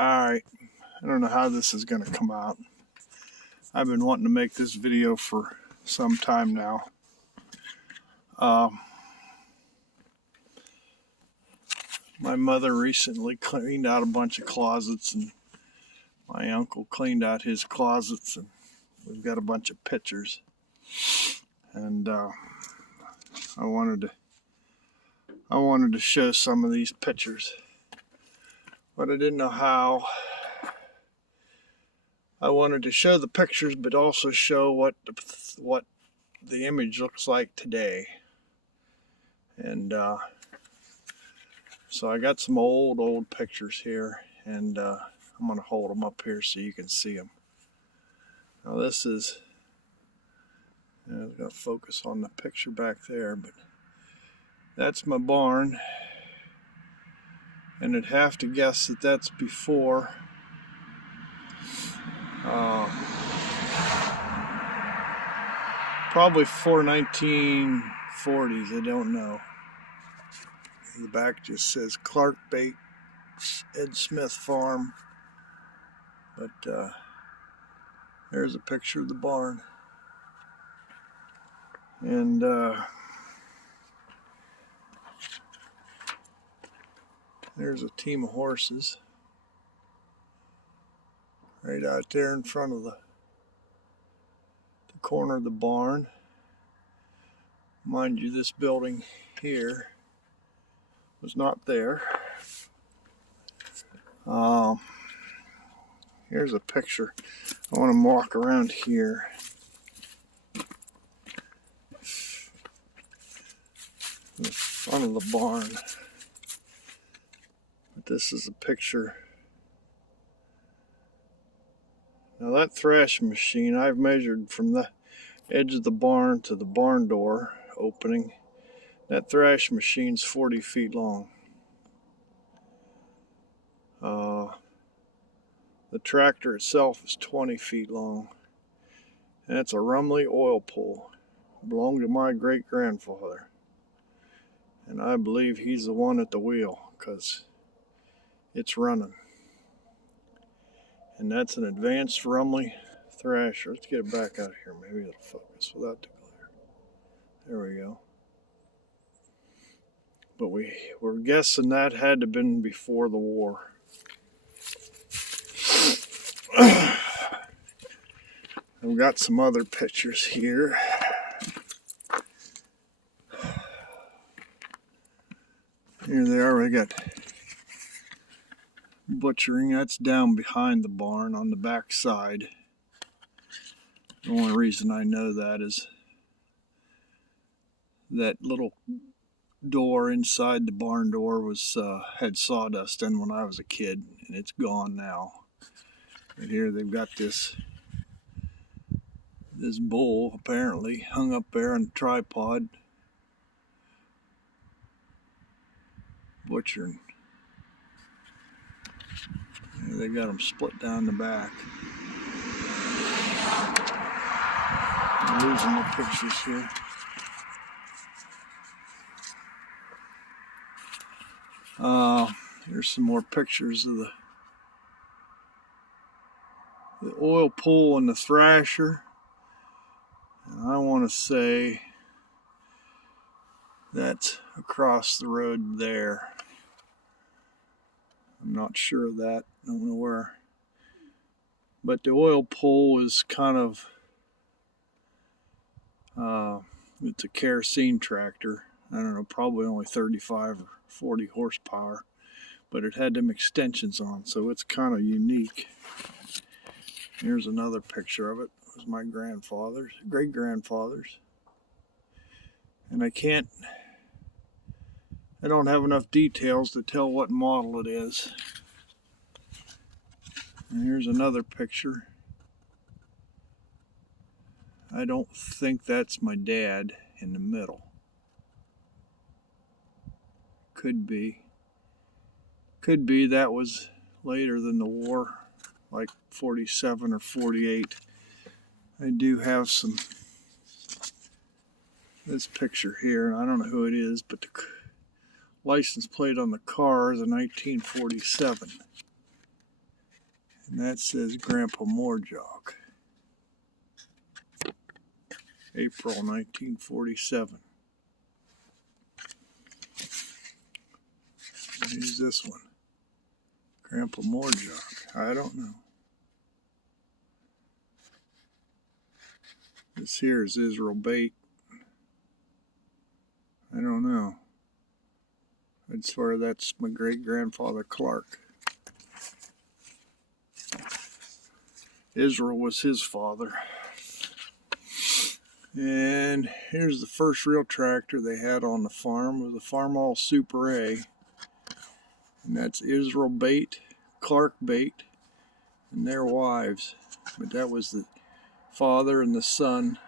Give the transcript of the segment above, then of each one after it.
Alright, I don't know how this is going to come out. I've been wanting to make this video for some time now. My mother recently cleaned out a bunch of closets, and my uncle cleaned out his closets, and we've got a bunch of pictures. And I wanted to show some of these pictures, but I didn't know how. I wanted to show the pictures, but also show what the image looks like today. And so I got some old pictures here, and I'm going to hold them up here so you can see them. Now this is, I'm going to focus on the picture back there, but that's my barn. And I'd have to guess that that's before probably before 1940s, I don't know. The back just says Clark Bates Ed Smith Farm, but there's a picture of the barn. And there's a team of horses right out there in front of the corner of the barn. Mind you, this building here was not there. Here's a picture. I want to walk around here. In the front of the barn. But this is a picture. Now that thrashing machine, I've measured from the edge of the barn to the barn door opening. That thrashing machine's 40 feet long. The tractor itself is 20 feet long. And it's a Rumley oil pull. It belonged to my great-grandfather. And I believe he's the one at the wheel, because it's running. And that's an advanced Rumley thrasher. Let's get it back out of here. Maybe it'll focus without the glare. There we go. But we're guessing that had to have been before the war. I've got some other pictures here. Here they are. We got butchering. That's down behind the barn on the back side. The only reason I know that is that little door inside the barn door was had sawdust in when I was a kid, and it's gone now. And here they've got this bull apparently hung up there on a tripod, butchering. Here they got them split down the back. I'm losing the pictures here. Here's some more pictures of the oil pull and the thrasher. And I want to say that's across the road there. I'm not sure of that. I don't know where. But the oil pull is kind of, it's a kerosene tractor. I don't know, probably only 35 or 40 horsepower. But it had them extensions on, so it's kind of unique. Here's another picture of it. It was my grandfather's, great-grandfather's. And I don't have enough details to tell what model it is. And here's another picture. I don't think that's my dad in the middle. Could be. Could be that was later than the war, like 47 or 48. I do have this picture here, and I don't know who it is, but the license plate on the car is a 1947. And that says Grandpa Moorjog. April 1947. Who's this one? Grandpa Moorjog. I don't know. This here is Israel Bate. I don't know. I'd swear that's my great-grandfather Clark. Israel was his father. And here's the first real tractor they had on the farm. It was a Farmall Super A. And that's Israel Bate, Clark Bate, and their wives. But that was the father and the son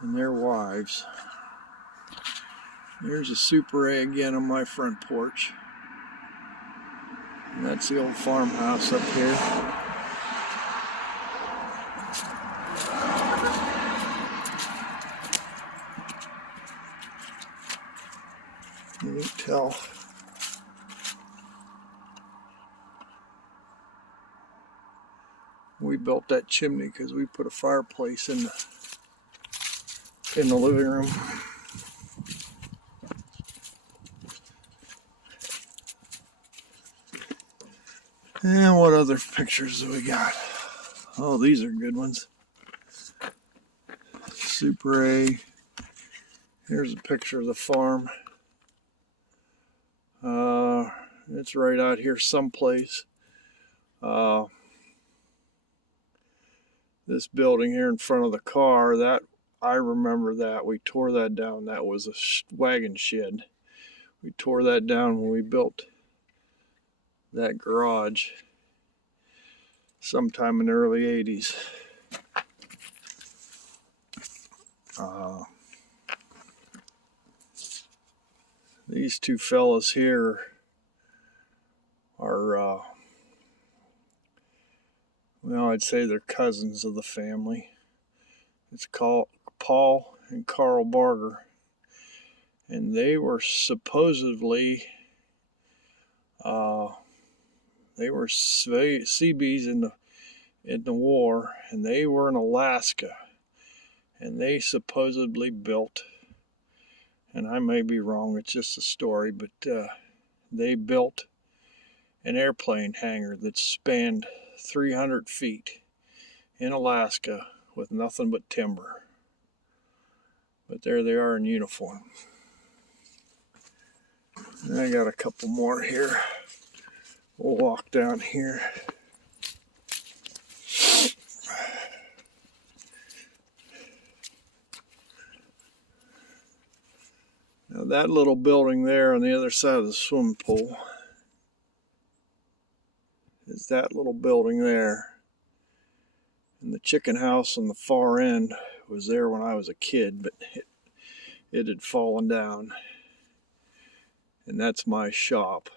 and their wives. There's a Super A again on my front porch. And that's the old farmhouse up here. You can tell. We built that chimney because we put a fireplace in the living room. And what other pictures do we got? Oh, these are good ones. Super A. Here's a picture of the farm. It's right out here someplace. This building here in front of the car, that I remember that. We tore that down. That was a wagon shed. We tore that down when we built that garage sometime in the early 80s. These two fellas here are, well, I'd say they're cousins of the family. It's called Paul and Carl Barger. And they were supposedly, they were Seabees in the war, and they were in Alaska. And they supposedly built, and I may be wrong, it's just a story, but they built an airplane hangar that spanned 300 feet in Alaska with nothing but timber. But there they are in uniform. And I got a couple more here. We'll walk down here. Now that little building there on the other side of the swimming pool is that little building there. And the chicken house on the far end was there when I was a kid, but it had fallen down. And that's my shop.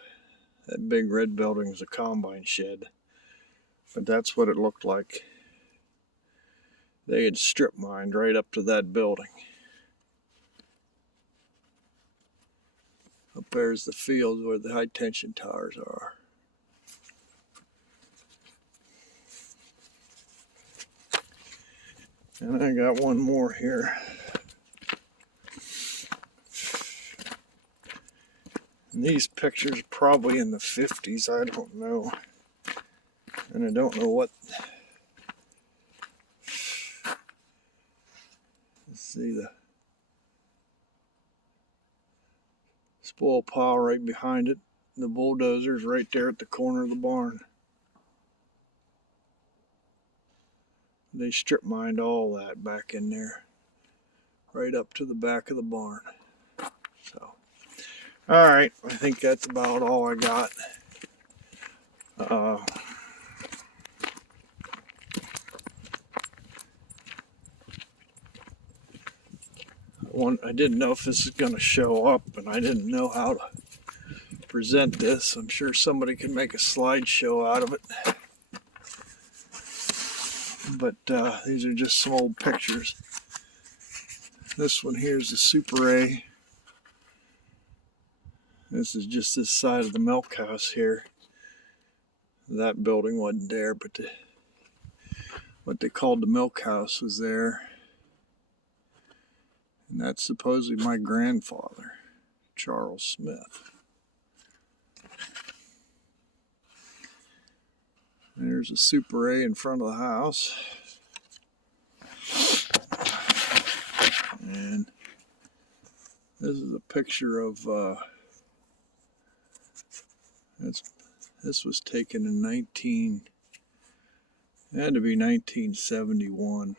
That big red building was a combine shed. But that's what it looked like. They had strip mined right up to that building. Up there's the field where the high tension towers are. And I got one more here. And these pictures probably in the 50s, I don't know. And I don't know what. Let's see the spoil pile right behind it. The bulldozer's right there at the corner of the barn. They strip mined all that back in there, right up to the back of the barn. So, all right, I think that's about all I got. I didn't know if this is going to show up, and I didn't know how to present this. I'm sure somebody can make a slideshow out of it. But these are just some old pictures. This one here is the Super A. This is just this side of the milk house here. That building wasn't there, but what they called the milk house was there. And that's supposedly my grandfather, Charles Smith. There's a Super A in front of the house. And this is a picture of, this was taken in it had to be 1971.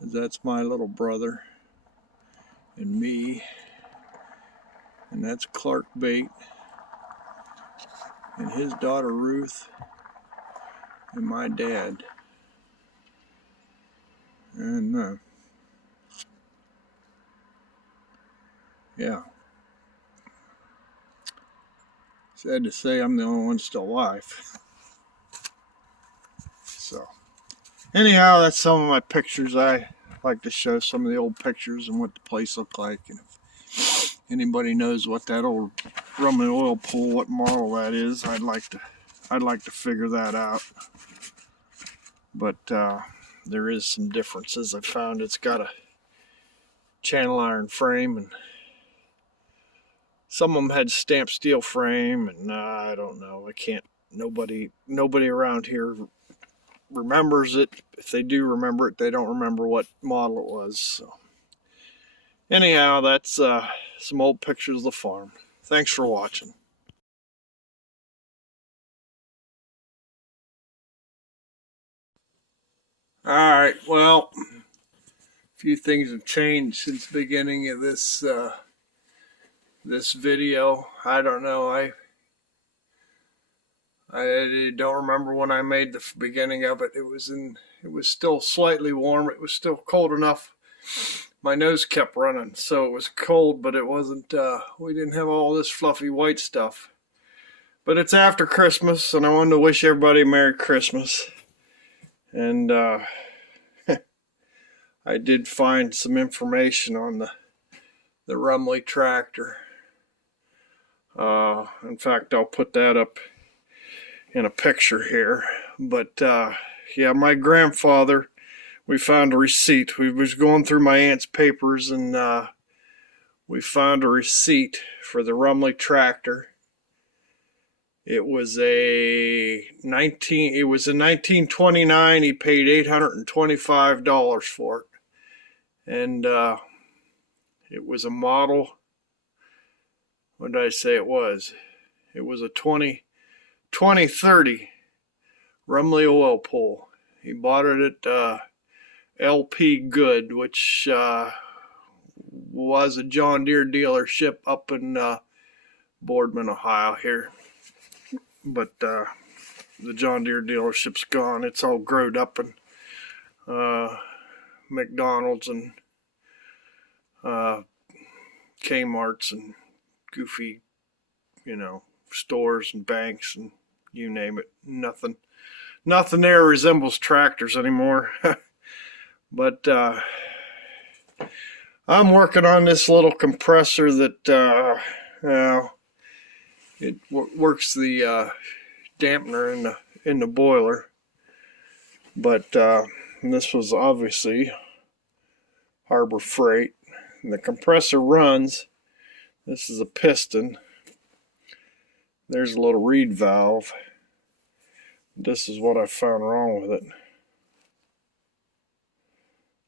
That's my little brother and me. And that's Clark Bate and his daughter Ruth and my dad. And yeah, sad to say I'm the only one still alive. So anyhow, that's some of my pictures. I like to show some of the old pictures and what the place looked like. And if anybody knows what that old Rumley oil pool, what model that is, I'd like to figure that out. But there is some differences. I found it's got a channel iron frame, and some of them had stamped steel frame, and I don't know. Nobody around here remembers it. If they do remember it, they don't remember what model it was. So anyhow, that's some old pictures of the farm. Thanks for watching. Alright, well, a few things have changed since the beginning of this this video. I don't know, I don't remember when I made the beginning of it. It was still slightly warm. It was still cold enough. My nose kept running, so it was cold, but it wasn't, we didn't have all this fluffy white stuff. But it's after Christmas, and I wanted to wish everybody a Merry Christmas. And I did find some information on the Rumley tractor. In fact, I'll put that up in a picture here. But yeah, my grandfather, we found a receipt. We was going through my aunt's papers, and we found a receipt for the Rumley tractor. It was in 1929. He paid $825 for it. And it was a model, what did I say it was? It was a 2030 Rumley oil pool. He bought it at LP Good, which was a John Deere dealership up in Boardman, Ohio here. But the John Deere dealership's gone. It's all growed up in McDonald's and Kmart's and goofy, stores and banks and you name it. Nothing there resembles tractors anymore. But I'm working on this little compressor that it works the dampener in the boiler. But this was obviously Harbor Freight. And the compressor runs. This is a piston. There's a little reed valve. This is what I found wrong with it.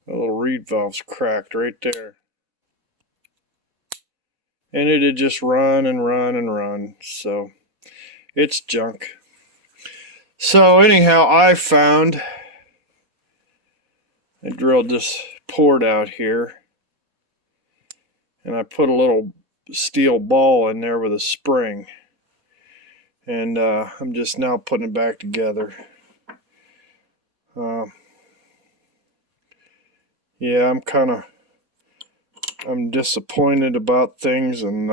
The little reed valve's cracked right there. And it had just run and run and run. So it's junk. So anyhow, I drilled this port out here. And I put a little steel ball in there with a spring. And I'm just now putting it back together. Yeah, I'm disappointed about things, and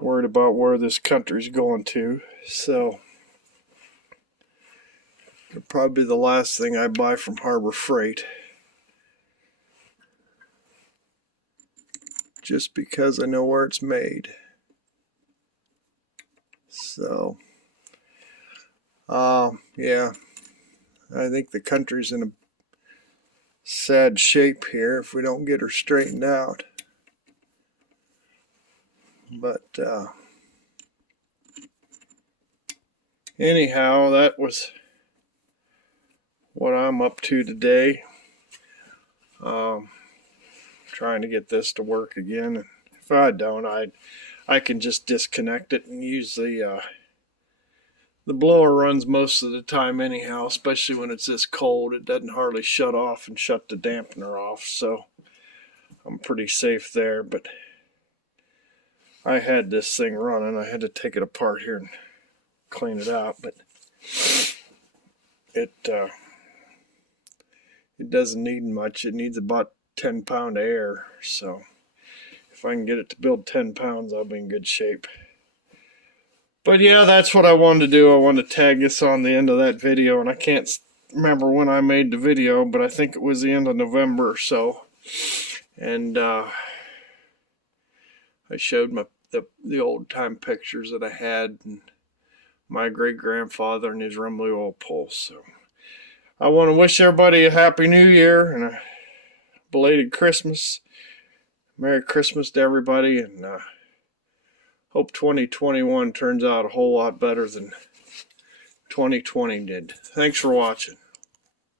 worried about where this country's going to. So it'll probably be the last thing I buy from Harbor Freight. Just because I know where it's made. So, yeah, I think the country's in a sad shape here if we don't get her straightened out. But anyhow, that was what I'm up to today. Trying to get this to work again. If I don't, I can just disconnect it and use the blower runs most of the time anyhow, especially when it's this cold. It doesn't hardly shut off and shut the dampener off, so I'm pretty safe there. But I had this thing running. I had to take it apart here and clean it out, but it doesn't need much. It needs about 10 pounds of air, so if I can get it to build 10 pounds, I'll be in good shape. But yeah, that's what I wanted to do. I wanted to tag this on the end of that video, and I can't remember when I made the video, but I think it was the end of November or so. And I showed the old time pictures that I had, and my great grandfather and his Rumley oil pulse. So I want to wish everybody a happy New Year and a belated Christmas. Merry Christmas to everybody, and hope 2021 turns out a whole lot better than 2020 did. Thanks for watching.